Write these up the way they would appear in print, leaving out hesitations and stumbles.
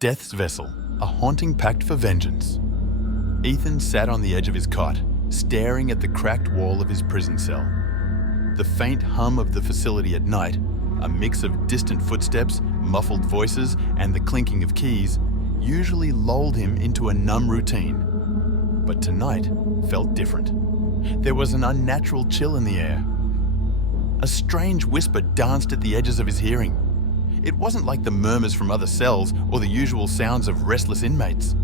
Death's vessel, a haunting pact for vengeance. Ethan sat on the edge of his cot, staring at the cracked wall of his prison cell. The faint hum of the facility at night, a mix of distant footsteps, muffled voices, and the clinking of keys, usually lulled him into a numb routine. But tonight felt different. There was an unnatural chill in the air. A strange whisper danced at the edges of his hearing. It wasn't like the murmurs from other cells or the usual sounds of restless inmates.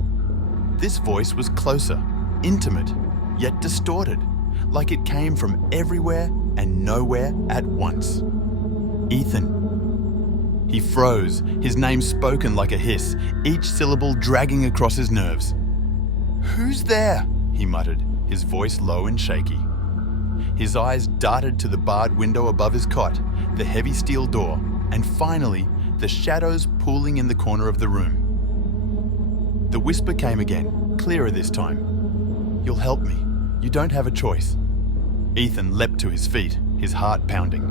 This voice was closer, intimate, yet distorted, like it came from everywhere and nowhere at once. Ethan. He froze, his name spoken like a hiss, each syllable dragging across his nerves. "Who's there?" he muttered, his voice low and shaky. His eyes darted to the barred window above his cot, the heavy steel door, and finally, the shadows pooling in the corner of the room. The whisper came again, clearer this time. "You'll help me. You don't have a choice." Ethan leapt to his feet, his heart pounding.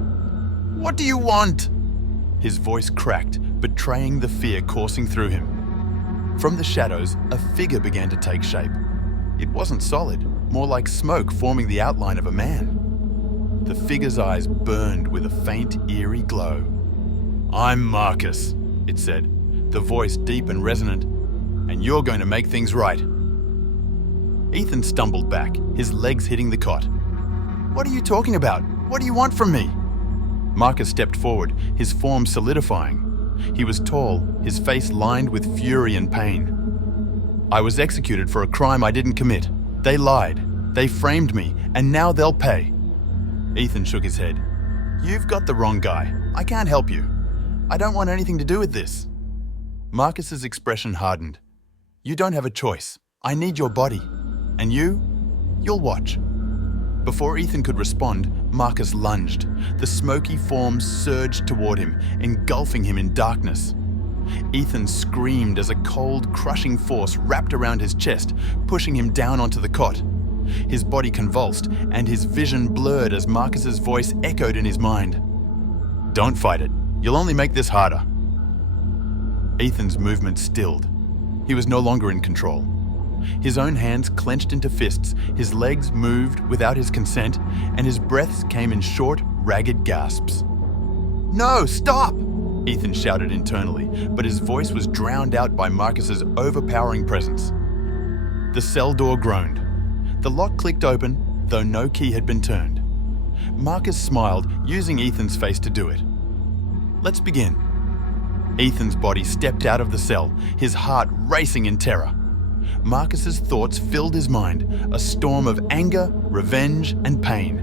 "What do you want?" His voice cracked, betraying the fear coursing through him. From the shadows, a figure began to take shape. It wasn't solid, more like smoke forming the outline of a man. The figure's eyes burned with a faint, eerie glow. "I'm Marcus," it said, the voice deep and resonant, "and you're going to make things right." Ethan stumbled back, his legs hitting the cot. "What are you talking about? What do you want from me?" Marcus stepped forward, his form solidifying. He was tall, his face lined with fury and pain. "I was executed for a crime I didn't commit. They lied. They framed me, and now they'll pay." Ethan shook his head. "You've got the wrong guy. I can't help you. I don't want anything to do with this." Marcus's expression hardened. "You don't have a choice. I need your body. And you'll watch." Before Ethan could respond, Marcus lunged. The smoky form surged toward him, engulfing him in darkness. Ethan screamed as a cold, crushing force wrapped around his chest, pushing him down onto the cot. His body convulsed, and his vision blurred as Marcus's voice echoed in his mind. "Don't fight it. You'll only make this harder." Ethan's movement stilled. He was no longer in control. His own hands clenched into fists, his legs moved without his consent, and his breaths came in short, ragged gasps. "No, stop!" Ethan shouted internally, but his voice was drowned out by Marcus's overpowering presence. The cell door groaned. The lock clicked open, though no key had been turned. Marcus smiled, using Ethan's face to do it. "Let's begin." Ethan's body stepped out of the cell, his heart racing in terror. Marcus's thoughts filled his mind, a storm of anger, revenge, and pain.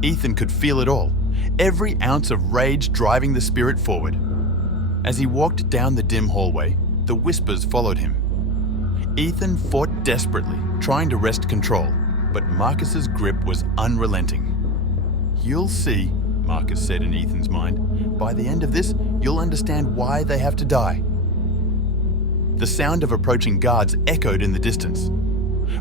Ethan could feel it all, every ounce of rage driving the spirit forward. As he walked down the dim hallway, the whispers followed him. Ethan fought desperately, trying to wrest control, but Marcus's grip was unrelenting. "You'll see," Marcus said in Ethan's mind. "By the end of this, you'll understand why they have to die." The sound of approaching guards echoed in the distance.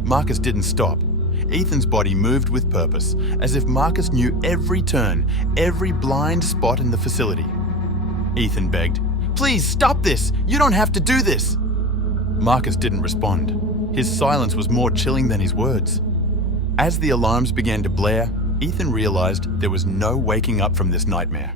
Marcus didn't stop. Ethan's body moved with purpose, as if Marcus knew every turn, every blind spot in the facility. Ethan begged, "Please stop this! You don't have to do this!" Marcus didn't respond. His silence was more chilling than his words. As the alarms began to blare, Ethan realized there was no waking up from this nightmare.